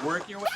Work your way.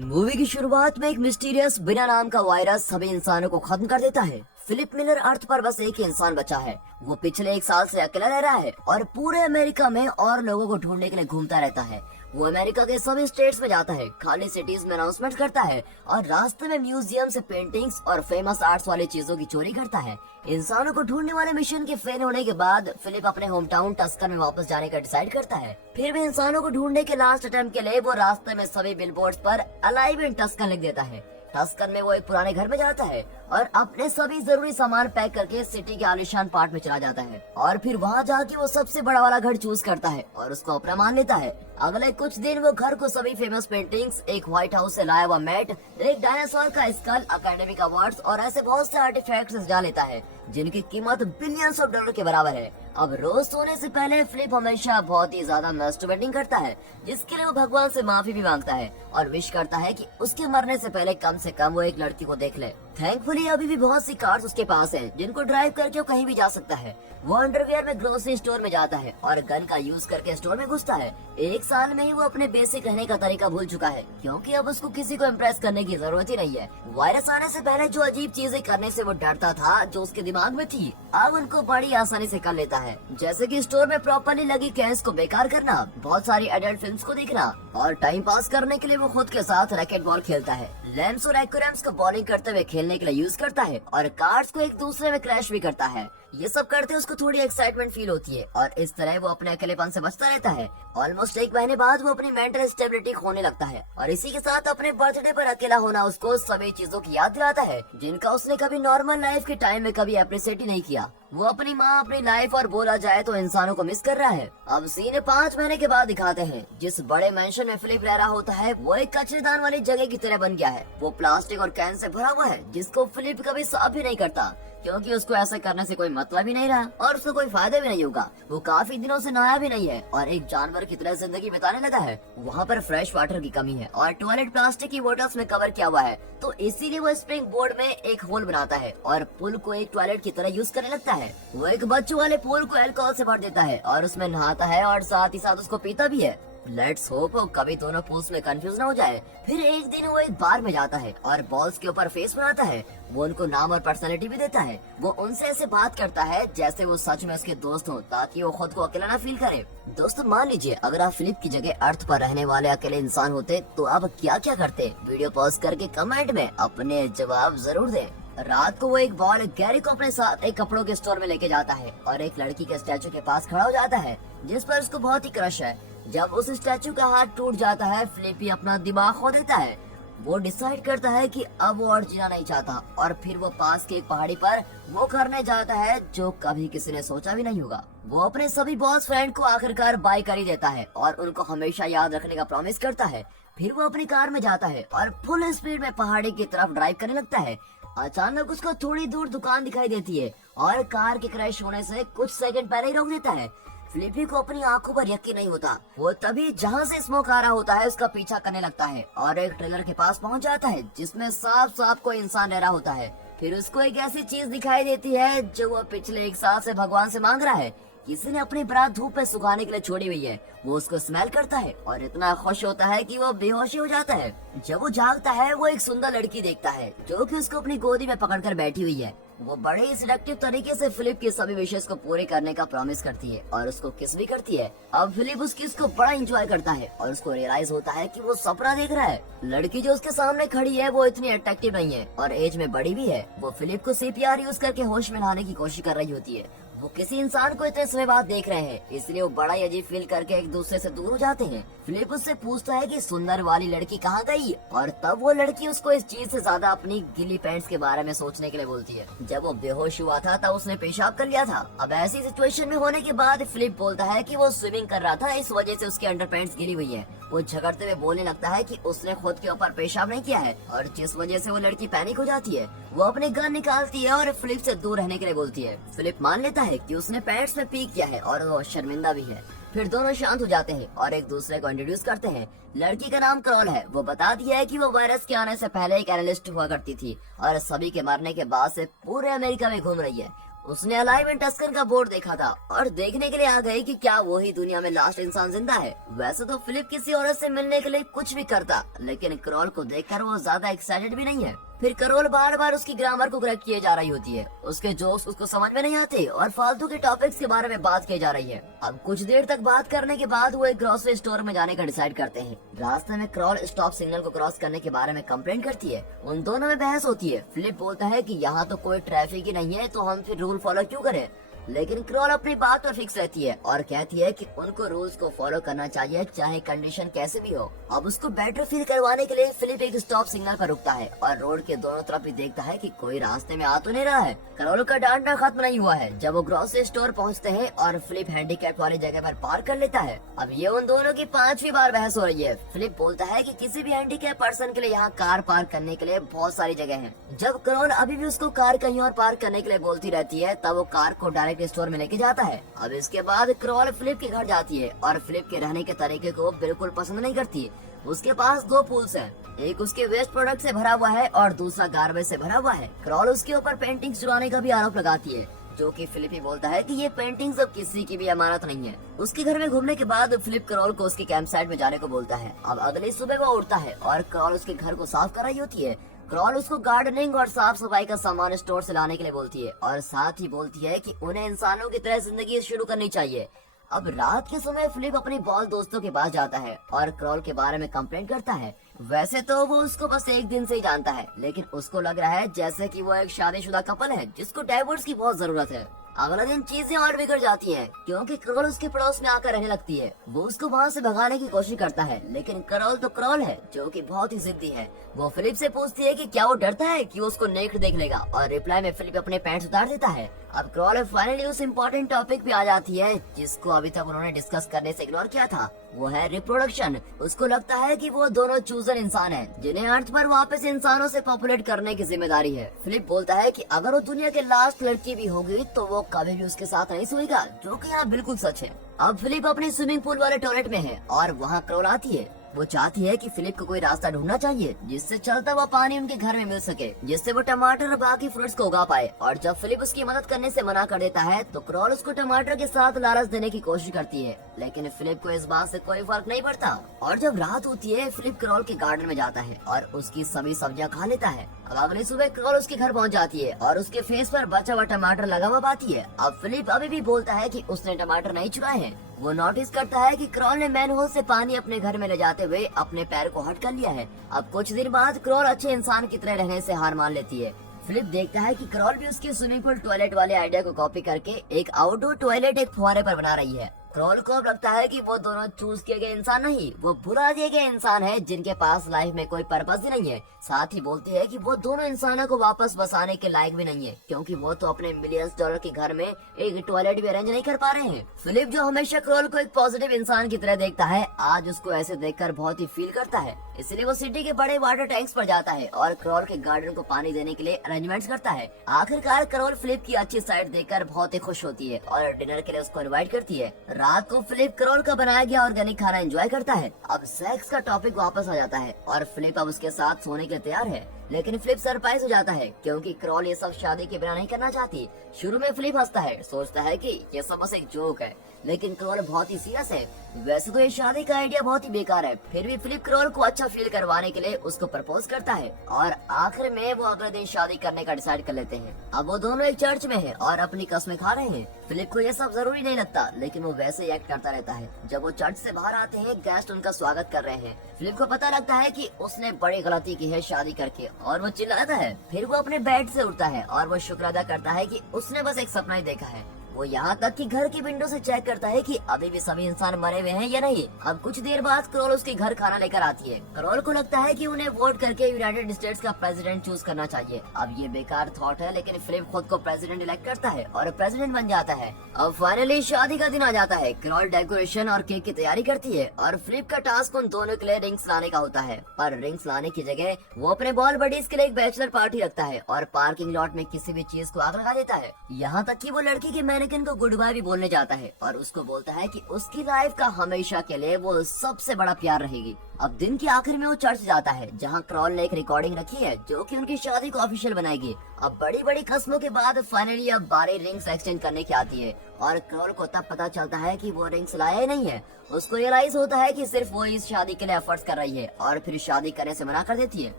Movie की शुरुआत में एक मिस्टीरियस बिना नाम का वायरस सभी इंसानों को खत्म कर देता है। फिलिप मिलर अर्थ पर बस एक ही इंसान बचा है। वो पिछले 1 साल से अकेला रह रहा है और पूरे अमेरिका में और लोगों को ढूंढने के लिए घूमता रहता है। वो अमेरिका के सभी स्टेट्स में जाता है, खाली सिटीज में अनाउंसमेंट करता है और रास्ते में म्यूजियम से पेंटिंग्स और फेमस आर्ट्स वाली चीजों की चोरी करता है। इंसानों को ढूंढने वाले मिशन के फेल होने के बाद फिलिप अपने होम टाउन टस्कन में वापस जाने का डिसाइड करता है। फिर भी इंसानों को ढूंढने के लास्ट अटेम्प्ट के लिए वो रास्ते में सभी बिलबोर्ड्स पर अलाइव इन टस्कन लिख देता है। टस्कन में वो एक पुराने घर में जाता है और अपने सभी जरूरी सामान पैक करके सिटी के आलिशान पार्ट में चला जाता है और फिर वहाँ जाके वो सबसे बड़ा वाला घर चूज करता है और उसको अपना मान लेता है। अगले कुछ दिन वो घर को सभी फेमस पेंटिंग्स, एक व्हाइट हाउस से लाया हुआ मैट, एक डायनासोर का स्कल, अकेडमिक अवार्ड्स और ऐसे बहुत से आर्टिफैक्ट्स सजा लेता है जिनकी कीमत बिलियंस ऑफ डॉलर के बराबर है। अब रोज सोने से पहले फिलिप हमेशा बहुत ही ज्यादा मैस्टरबेटिंग करता है, जिसके लिए वो भगवान से माफी भी मांगता है और विश करता है कि उसके मरने से पहले कम से कम वो एक लड़की को देख ले। थैंकफुली अभी भी बहुत सी कार्स उसके पास हैं, जिनको ड्राइव करके वो कहीं भी जा सकता है। वो अंडरवियर में ग्रोसरी स्टोर में जाता है और गन का यूज करके स्टोर में घुसता है। 1 साल में ही वो अपने बेसिक रहने का तरीका भूल चुका है, क्योंकि अब उसको किसी को इम्प्रेस करने की जरूरत ही नहीं है। वायरस आने से पहले जो अजीब चीजें करने से वो डरता था, जो उसके दिमाग में थी, अब उनको बड़ी आसानी से कर लेता है। जैसे कि स्टोर में प्रॉपर्ली लगी कैंस को बेकार करना, बहुत सारी एडल्ट फिल्म्स को देखना और टाइम पास करने के लिए वो खुद के साथ रैकेट बॉल खेलता है। लैम्स और एक्वेरियम्स को बॉलिंग करते हुए खेलने के लिए यूज करता है और कार्ड्स को एक दूसरे में क्रैश भी करता है। ये सब करते उसको थोड़ी एक्साइटमेंट फील होती है और इस तरह वो अपने अकेलेपन से बचता रहता है। ऑलमोस्ट 1 महीने बाद वो अपनी मेंटल स्टेबिलिटी खोने लगता है और इसी के साथ अपने बर्थडे पर अकेला होना उसको सभी चीजों की याद दिलाता है जिनका उसने कभी नॉर्मल लाइफ के टाइम में कभी अप्रिशिएट ही नहीं किया। वो अपनी माँ, अपनी लाइफ और बोला जाए तो इंसानों को मिस कर रहा है। अब सीन 5 महीने के बाद दिखाते हैं। जिस बड़े मेंशन में फिलिप रह रहा होता है वो एक कचरेदान वाली जगह की तरह बन गया है। वो प्लास्टिक और कैन से भरा हुआ है जिसको फिलिप कभी साफ भी नहीं करता, क्योंकि उसको ऐसा करने से कोई मतलब ही नहीं रहा और उसको कोई फायदा भी नहीं होगा। वो काफी दिनों से नहाया भी नहीं है और एक जानवर की तरह जिंदगी बिताने लगा है। वहाँ पर फ्रेश वाटर की कमी है और टॉयलेट प्लास्टिक की बोतल्स में कवर किया हुआ है, तो इसीलिए वो स्प्रिंग बोर्ड में एक होल बनाता है और पुल को एक टॉयलेट की तरह यूज करने लगता है। वो एक बच्चों वाले पूल को अल्कोहल से भर देता है और उसमें नहाता है और साथ ही साथ उसको पीता भी है। लेट्स होप कभी दोनों पूल्स में कंफ्यूज न हो जाए। फिर एक दिन वो एक बार में जाता है और बॉल्स के ऊपर फेस बनाता है। वो उनको नाम और पर्सनालिटी भी देता है। वो उनसे ऐसे बात करता है जैसे वो सच में उसके दोस्त हो, ताकि वो खुद को अकेला ना फील करे। दोस्तों मान लीजिए अगर आप फिलिप की जगह अर्थ पर रहने वाले अकेले इंसान होते तो आप क्या क्या करते? वीडियो पॉज करके कमेंट में अपने जवाब जरूर दें। रात को वो एक बॉल गैरी को अपने साथ एक कपड़ों के स्टोर में लेके जाता है और एक लड़की के स्टैचू के पास खड़ा हो जाता है जिस पर उसको बहुत ही क्रश है। जब उस स्टैचू का हाथ टूट जाता है, फिलिप अपना दिमाग खो देता है। वो डिसाइड करता है कि अब वो और जीना नहीं चाहता और फिर वो पास के एक पहाड़ी पर वो करने जाता है जो कभी किसी ने सोचा भी नहीं होगा। वो अपने सभी बॉस फ्रेंड को आखिरकार बाय कर ही देता है और उनको हमेशा याद रखने का प्रॉमिस करता है। फिर वो अपनी कार में जाता है और फुल स्पीड में पहाड़ी की तरफ ड्राइव करने लगता है। अचानक उसको थोड़ी दूर दुकान दिखाई देती है और कार के क्रैश होने से कुछ सेकंड पहले ही रोक देता है। फिलिपी को अपनी आंखों पर यकीन नहीं होता। वो तभी जहाँ से स्मोक आ रहा होता है उसका पीछा करने लगता है और एक ट्रेलर के पास पहुँच जाता है जिसमें साफ साफ कोई इंसान रह रहा होता है। फिर उसको एक ऐसी चीज दिखाई देती है जो वो पिछले 1 साल से भगवान से मांग रहा है। किसी ने अपनी बारात धूप पे सुखाने के लिए छोड़ी हुई है। वो उसको स्मेल करता है और इतना खुश होता है कि वो बेहोशी हो जाता है। जब वो जागता है वो एक सुंदर लड़की देखता है जो कि उसको अपनी गोदी में पकड़कर बैठी हुई है। वो बड़े ही सिलेक्टिव तरीके से फिलिप की सभी विशेष को पूरे करने का प्रॉमिस करती है और उसको किस भी करती है। अब फिलिप उस किस को बड़ा एंजॉय करता है और उसको रियलाइज होता है कि वो सपना देख रहा है। लड़की जो उसके सामने खड़ी है वो इतनी अट्रैक्टिव नहीं है और एज में बड़ी भी है। वो फिलिप को सीपीआर यूज करके होश में लाने की कोशिश कर रही होती है। वो किसी इंसान को इतने समय बाद देख रहे हैं, इसलिए वो बड़ा ही अजीब फील करके एक दूसरे से दूर हो जाते हैं। फिलिप उससे पूछता है कि सुंदर वाली लड़की कहाँ गई और तब वो लड़की उसको इस चीज से ज्यादा अपनी गिली पैंट्स के बारे में सोचने के लिए बोलती है। जब वो बेहोश हुआ था तब उसने पेशाब कर लिया था। अब ऐसी सिचुएशन में होने के बाद फिलिप बोलता है कि वो स्विमिंग कर रहा था, इस वजह से उसके अंडर पैंट्स गिली हुई है। वो झगड़ते हुए बोलने लगता है कि उसने खुद के ऊपर पेशाब नहीं किया है और जिस वजह से वो लड़की पैनिक हो जाती है। वो अपनी गन निकालती है और फिलिप से दूर रहने के लिए बोलती है। फिलिप मान लेता है कि उसने पैंट्स में पी किया है और वो शर्मिंदा भी है। फिर दोनों शांत हो जाते हैं और एक दूसरे को इंट्रोड्यूस करते हैं। लड़की का नाम क्रॉल है। वो बताती है कि वो वायरस के आने से पहले एक एनालिस्ट हुआ करती थी और सभी के मरने के बाद से पूरे अमेरिका में घूम रही है। उसने अलाइनमेंट टस्कन का बोर्ड देखा था और देखने के लिए आ गई कि क्या वही दुनिया में लास्ट इंसान जिंदा है। वैसे तो फिलिप किसी औरत से मिलने के लिए कुछ भी करता, लेकिन क्रॉल को देखकर वो ज्यादा एक्साइटेड भी नहीं है। फिर करोल बार बार उसकी ग्रामर को करेक्ट किए जा रही होती है, उसके जोक्स उसको समझ में नहीं आते और फालतू के टॉपिक्स के बारे में बात की जा रही है। अब कुछ देर तक बात करने के बाद वो एक ग्रोसरी स्टोर में जाने का डिसाइड करते हैं। रास्ते में क्रॉल स्टॉप सिग्नल को क्रॉस करने के बारे में कंप्लेंट करती है। उन दोनों में बहस होती है। फिलिप बोलता है कि यहाँ तो कोई ट्रैफिक ही नहीं है, तो हम फिर रूल फॉलो क्यों करें। लेकिन क्रॉल अपनी बात पर फिक्स रहती है और कहती है कि उनको रूल्स को फॉलो करना चाहिए, चाहे कंडीशन कैसे भी हो। अब उसको बेटर फील करवाने के लिए फिलिप एक स्टॉप सिग्नल पर रुकता है और रोड के दोनों तरफ भी देखता है कि कोई रास्ते में आ तो नहीं रहा है। क्रॉल का डांटना खत्म नहीं हुआ है जब वो ग्रोसरी स्टोर पहुंचते हैं और फिलिप हैंडीकैप वाली जगह पर पार्क कर लेता है। अब ये उन दोनों की 5वीं बार बहस हो रही है। फिलिप बोलता है कि किसी भी हैंडीकैप पर्सन के लिए यहाँ कार पार्क करने के लिए बहुत सारी जगह है। जब क्रॉल अभी भी उसको कार कहीं और पार्क करने के लिए बोलती रहती है, तब वो कार को डायरेक्ट स्टोर में लेके जाता है। अब इसके बाद क्रॉल फिलिप के घर जाती है और फिलिप के रहने के तरीके को बिल्कुल पसंद नहीं करती। उसके पास 2 पूल्स हैं, एक उसके वेस्ट प्रोडक्ट से भरा हुआ है और दूसरा गार्बेज से भरा हुआ है। क्रॉल उसके ऊपर पेंटिंग्स चुराने का भी आरोप लगाती है, जो कि फिलिप ही बोलता है कि ये पेंटिंग्स अब किसी की भी अमानत नहीं है। उसके घर में घूमने के बाद फिलिप क्रॉल को उसके कैंप साइट में जाने को बोलता है। अब अगली सुबह वो उठता है और क्रॉल उसके घर को साफ कर रही होती है। क्रॉल उसको गार्डनिंग और साफ सफाई का सामान स्टोर से लाने के लिए बोलती है और साथ ही बोलती है कि उन्हें इंसानों की तरह जिंदगी शुरू करनी चाहिए। अब रात के समय फिलिप अपनी बॉल दोस्तों के पास जाता है और क्रॉल के बारे में कंप्लेंट करता है। वैसे तो वो उसको बस एक दिन से ही जानता है, लेकिन उसको लग रहा है जैसे कि वो एक शादीशुदा कपल है जिसको डाइवोर्स की बहुत जरूरत है। अगला दिन चीजें और बिगड़ जाती हैं, क्योंकि क्रॉल उसके पड़ोस में आकर रहने लगती है। वो उसको वहाँ से भगाने की कोशिश करता है, लेकिन क्रॉल तो क्रॉल है जो कि बहुत ही जिद्दी है। वो फिलिप से पूछती है कि क्या वो डरता है कि वो उसको नेक्ड देख लेगा, और रिप्लाई में फिलिप अपने पैंट्स उतार देता है। अब क्रॉल फाइनली उस इम्पोर्टेंट टॉपिक पे आ जाती है जिसको अभी तक उन्होंने डिस्कस करने से इग्नोर किया था, वो है रिप्रोडक्शन। उसको लगता है कि वो दोनों चूजन इंसान हैं, जिन्हें अर्थ पर वापस इंसानों से पॉपुलेट करने की जिम्मेदारी है। फिलिप बोलता है कि अगर वो दुनिया के लास्ट लड़की भी होगी तो वो कभी भी उसके साथ नहीं सोएगा, जो कि यहाँ बिल्कुल सच है। अब फिलिप अपने स्विमिंग पूल वाले टॉयलेट में है और वहाँ क्रॉल आती है। वो चाहती है कि फिलिप को कोई रास्ता ढूंढना चाहिए जिससे चलता हुआ पानी उनके घर में मिल सके, जिससे वो टमाटर और बाकी फ्रूट्स को उगा पाए। और जब फिलिप उसकी मदद करने से मना कर देता है तो क्रॉल उसको टमाटर के साथ लालच देने की कोशिश करती है, लेकिन फिलिप को इस बात से कोई फर्क नहीं पड़ता। और जब रात होती है फिलिप क्रॉल के गार्डन में जाता है और उसकी सभी सब्जियां खा लेता है। अब अगली सुबह क्रॉल उसके घर पहुंच जाती है और उसके फेस पर बचा हुआ टमाटर लगा हुआ पाती है। अब फिलिप अभी भी बोलता है कि उसने टमाटर नहीं चुराए हैं। वो नोटिस करता है कि क्रॉल ने मैनहोल से पानी अपने घर में ले जाते हुए अपने पैर को हट कर लिया है। अब कुछ दिन बाद क्रॉल अच्छे इंसान की तरह रहने से हार मान लेती है। फिलिप देखता है कि क्रॉल भी उसके स्विमिंग पूल टॉयलेट वाले आइडिया को कॉपी करके एक आउटडोर टॉयलेट एक फुहारे पर बना रही है। क्रॉल को अब लगता है कि वो दोनों चूज किए गए इंसान नहीं, वो भुला दिए गए इंसान है जिनके पास लाइफ में कोई पर्पस ही नहीं है। साथ ही बोलती है कि वो दोनों इंसानों को वापस बसाने के लायक भी नहीं है, क्योंकि वो तो अपने मिलियंस डॉलर के घर में एक टॉयलेट भी अरेंज नहीं कर पा रहे हैं। फिलिप जो हमेशा क्रॉल को एक पॉजिटिव इंसान की तरह देखता है, आज उसको ऐसे देखकर बहुत ही फील करता है। इसलिए वो सिटी के बड़े वाटर टैंक्स पर जाता है और क्रॉल के गार्डन को पानी देने के लिए अरेंजमेंट्स करता है। आखिरकार क्रॉल फिलिप की अच्छी साइड देखकर बहुत ही खुश होती है और डिनर के लिए उसको इनवाइट करती है। रात को फिलिप क्रॉल का बनाया गया ऑर्गेनिक खाना एंजॉय करता है। अब सेक्स का टॉपिक वापस आ जाता है और फिलिप अब उसके साथ सोने के लिए तैयार है, लेकिन फिलिप सरप्राइज हो जाता है क्योंकि क्रॉल ये सब शादी के बिना नहीं करना चाहती। शुरू में फिलिप हंसता है, सोचता है कि ये सब बस एक जोक है, लेकिन क्रॉल बहुत ही सीरियस है। वैसे तो ये शादी का आइडिया बहुत ही बेकार है, फिर भी फिलिप क्रॉल को अच्छा फील करवाने के लिए उसको प्रपोज करता है और आखिर में वो अगले दिन शादी करने का डिसाइड कर लेते हैं। अब वो दोनों एक चर्च में है और अपनी कसमें खा रहे हैं। फिलिप को ये सब जरूरी नहीं लगता, लेकिन वो वैसे ही एक्ट करता रहता है। जब वो चर्च से बाहर आते हैं, गेस्ट उनका स्वागत कर रहे हैं। फिलिप को पता लगता है कि उसने बड़ी गलती की है शादी करके, और वो चिल्लाता है। फिर वो अपने बेड से उठता है और वो शुक्र अदा करता है कि उसने बस एक सपना ही देखा है। वो यहाँ तक कि घर की विंडो से चेक करता है कि अभी भी सभी इंसान मरे हुए हैं या नहीं। अब कुछ देर बाद क्रॉल उसके घर खाना लेकर आती है। क्रॉल को लगता है कि उन्हें वोट करके यूनाइटेड स्टेट्स का प्रेसिडेंट चूज करना चाहिए। अब ये बेकार थॉट है, लेकिन फिलिप खुद को प्रेसिडेंट इलेक्ट करता है और प्रेसिडेंट बन जाता है। अब फाइनली शादी का दिन आ जाता है। क्रॉल डेकोरेशन और केक की तैयारी करती है और फिलिप का टास्क उन दोनों के लिए रिंग्स लाने का होता है, पर रिंग्स लाने की जगह वो अपने बॉल बडीज के लिए एक बैचलर पार्टी रखता है और पार्किंग लॉट में किसी भी चीज को आग लगा देता है। यहाँ तक कि वो लड़की के मैनेकिन को गुड बाय भी बोलने जाता है और उसको बोलता है कि उसकी लाइफ का हमेशा के लिए वो सबसे बड़ा प्यार रहेगी। अब दिन के आखिर में वो चर्च जाता है जहाँ क्रॉल ने एक रिकॉर्डिंग रखी है जो कि उनकी शादी को ऑफिशियल बनाएगी। अब बड़ी बड़ी कस्मों के बाद फाइनली अब बारी रिंग्स एक्सचेंज करने की आती है और क्रॉल को तब पता चलता है कि वो रिंग्स लाया ही नहीं है। उसको रियलाइज होता है कि सिर्फ वो इस शादी के लिए एफर्ट्स कर रही है और फिर शादी करने से मना कर देती है।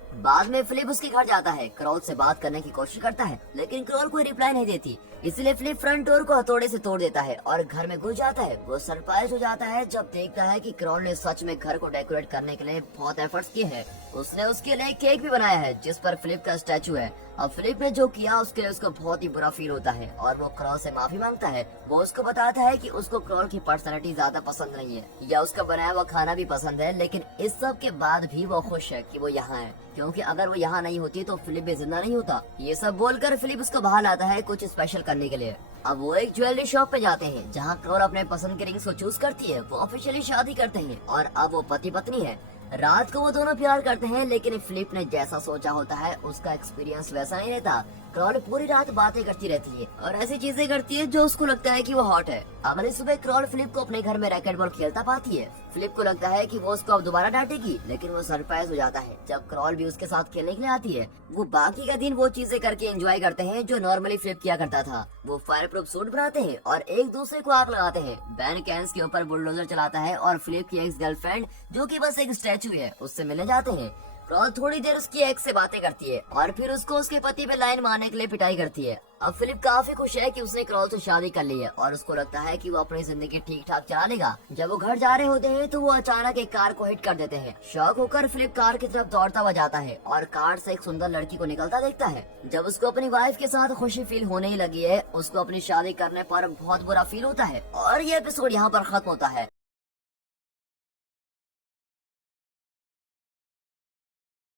बाद में फिलिप उसके घर जाता है, क्रॉल से बात करने की कोशिश करता है लेकिन क्रॉल कोई रिप्लाई नहीं देती, इसलिए फिलिप फ्रंट डोर को हथौड़े से तोड़ देता है और घर में घुस जाता है। वो सरप्राइज हो जाता है जब देखता है कि क्रॉल ने सच में घर को डेकोरेट करने के लिए बहुत एफर्ट्स किए हैं। उसने उसके लिए केक भी बनाया है जिस पर फिलिप का स्टैचू है। अब फिलिप ने जो किया उसके लिए उसको बहुत ही बुरा फील होता है और वो क्रॉल से माफी मांगता है। वो उसको बताता है कि उसको क्रॉल की पर्सनालिटी ज्यादा पसंद नहीं है या उसका बनाया हुआ खाना भी पसंद है, लेकिन इस सब के बाद भी वो खुश है कि वो यहाँ है, क्योंकि अगर वो यहाँ नहीं होती तो फिलिप भी जिंदा नहीं होता। ये सब बोलकर फिलिप उसको बाहर लाता है कुछ स्पेशल करने के लिए। अब वो एक ज्वेलरी शॉप पे जाते हैं जहाँ क्रॉल अपने पसंद के रिंग्स को चूज करती है। वो ऑफिशियली शादी करते हैं और अब वो पति पत्नी है। रात को वो दोनों प्यार करते हैं लेकिन फिलिप ने जैसा सोचा होता है उसका एक्सपीरियंस वैसा नहीं रहता। क्रॉल पूरी रात बातें करती रहती है और ऐसी चीजें करती है जो उसको लगता है कि वो हॉट है। अगली सुबह क्रॉल फिलिप को अपने घर में रैकेट बॉल खेलता पाती है। फिलिप को लगता है कि वो उसको अब दोबारा डांटेगी, लेकिन वो सरप्राइज हो जाता है जब क्रॉल भी उसके साथ खेलने के लिए आती है। वो बाकी का दिन वो चीजें करके एंजॉय करते हैं जो नॉर्मली फिलिप किया करता था। वो फायर प्रूफ सूट बनाते हैं और एक दूसरे को आग लगाते हैं। बैन कैंस के ऊपर बुलडोजर चलाता है और फिलिप की एक्स गर्लफ्रेंड जो कि बस एक स्टैचू है उससे मिलने जाते हैं। क्रॉल थोड़ी देर उसकी एक्स से बातें करती है और फिर उसको उसके पति पे लाइन मारने के लिए पिटाई करती है। अब फिलिप काफी खुश है कि उसने क्रॉल से शादी कर ली है और उसको लगता है कि वो अपनी जिंदगी ठीक ठाक चला लेगा। जब वो घर जा रहे होते हैं तो वो अचानक एक कार को हिट कर देते हैं। शॉक होकर फिलिप कार की तरफ दौड़ता हुआ जाता है और कार से एक सुंदर लड़की को निकलता देखता है। जब उसको अपनी वाइफ के साथ खुशी फील होने ही लगी है, उसको अपनी शादी करने पर बहुत बुरा फील होता है और ये एपिसोड यहाँ पर खत्म होता है।